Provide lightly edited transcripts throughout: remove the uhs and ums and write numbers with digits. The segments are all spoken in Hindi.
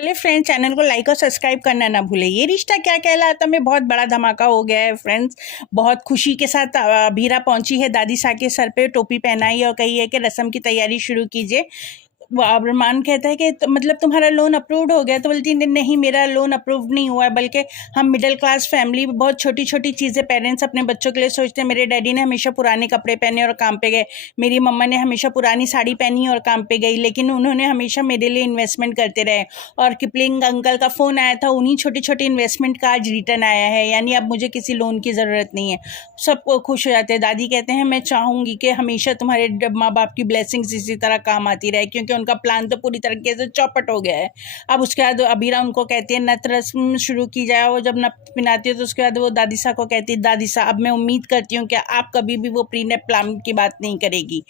चलिए फ्रेंड्स, चैनल को लाइक और सब्सक्राइब करना ना भूले। ये रिश्ता क्या कहलाता में बहुत बड़ा धमाका हो गया है फ्रेंड्स। बहुत खुशी के साथ अभीरा पहुंची है दादी सा के सर पे, टोपी पहनाई और कही है कि रस्म की तैयारी शुरू कीजिए। वो अरमान कहता है कि मतलब तुम्हारा लोन अप्रूव्ड हो गया, तो बोलती है नहीं, मेरा लोन अप्रूव्ड नहीं हुआ है, बल्कि हम मिडिल क्लास फैमिली बहुत छोटी छोटी चीज़ें पेरेंट्स अपने बच्चों के लिए सोचते हैं। मेरे डैडी ने हमेशा पुराने कपड़े पहने और काम पे गए, मेरी मम्मा ने हमेशा पुरानी साड़ी पहनी और काम पे गई, लेकिन उन्होंने हमेशा मेरे लिए इन्वेस्टमेंट करते रहे। और किपलिंग अंकल का फ़ोन आया था, उन्हीं छोटी छोटी इन्वेस्टमेंट का आज रिटर्न आया है, यानी अब मुझे किसी लोन की ज़रूरत नहीं है। सबको खुश हो जाते हैं। दादी कहते हैं मैं चाहूँगी कि हमेशा तुम्हारे माँ बाप की ब्लेसिंग्स इसी तरह काम आती रहे, क्योंकि उनका प्लान तो पूरी तरीके से चौपट हो गया है। अब उसके बाद अबीरा उनको कहती है नत रस्म शुरू की जाए। वो जब नत पिनाती है तो उसके बाद वो दादी सा को कहती है, दादी सा अब मैं उम्मीद करती हूँ कि आप कभी भी वो प्रीनेप प्लान की बात नहीं करेगी।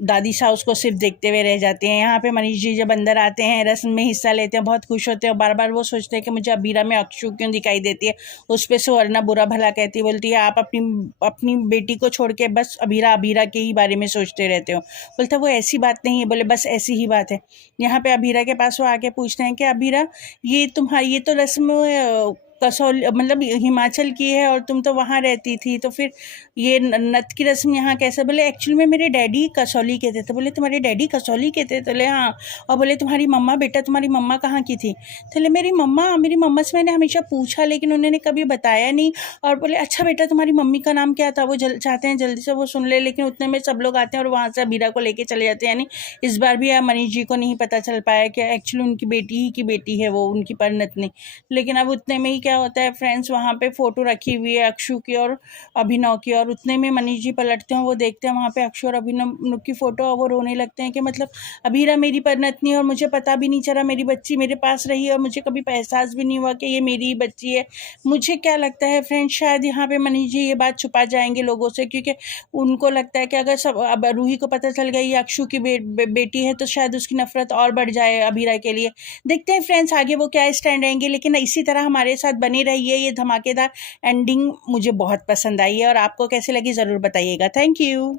दादी सा उसको सिर्फ देखते हुए रह जाते हैं। यहाँ पे मनीष जी जब अंदर आते हैं, रस्म में हिस्सा लेते हैं, बहुत खुश होते हैं और बार बार वो सोचते हैं कि मुझे अबीरा में अक्षु क्यों दिखाई देती है। उस पर सुवर्णा बुरा भला कहती है, बोलती है आप अपनी अपनी बेटी को छोड़ के बस अबीरा अबीरा के ही बारे में सोचते रहते हो। बोलता वो ऐसी बात नहीं है। बोले बस ऐसी ही बात है। यहाँ पे अबीरा के पास वो आके पूछते हैं कि अबीरा ये तुम्हारी ये तो रस्म कसौल मतलब हिमाचल की है और तुम तो वहाँ रहती थी, तो फिर ये नथ की रस्म यहाँ कैसे? बोले एक्चुअली में मेरे डैडी कसौली के थे। तो बोले तुम्हारे डैडी कसौली के थे? तो बोले हाँ। और बोले तुम्हारी मम्मा, बेटा तुम्हारी मम्मा कहाँ की थी? तो बोले मेरी मम्मा से मैंने हमेशा पूछा, लेकिन उन्होंने कभी बताया नहीं। और बोले अच्छा बेटा तुम्हारी मम्मी का नाम क्या था? वो चाहते हैं जल्दी से वो सुन ले, लेकिन उतने में सब लोग आते हैं और वहाँ से अबीरा को लेके चले जाते हैं। यानी इस बार भी मनीष जी को नहीं पता चल पाया कि एक्चुअली उनकी बेटी ही की बेटी है वो, उनकी परिणतनी। लेकिन अब उतने में ही क्या होता है फ्रेंड्स, वहाँ पे फोटो रखी हुई है अक्षु की और अभिनव की, और उतने में मनीष जी पलटते हैं, वो देखते हैं वहाँ पे अक्षु और अभिनव की फोटो और वो रोने लगते हैं कि मतलब अबीरा मेरी परिणतनी और मुझे पता भी नहीं चला, मेरी बच्ची मेरे पास रही और मुझे कभी एहसास भी नहीं हुआ कि ये मेरी ही बच्ची है। मुझे क्या लगता है फ्रेंड्स, शायद यहाँ पे मनीष जी ये बात छुपा जाएंगे लोगों से, क्योंकि उनको लगता है कि अगर सब अब रूही को पता चल गई ये अक्षु की बेटी है तो शायद उसकी नफरत और बढ़ जाए अबीरा के लिए। देखते हैं फ्रेंड्स आगे वो क्या स्टैंड रहेंगे, लेकिन इसी तरह हमारे साथ बने रहिए। ये धमाकेदार एंडिंग मुझे बहुत पसंद आई है और आपको कैसे लगी ज़रूर बताइएगा। Thank you.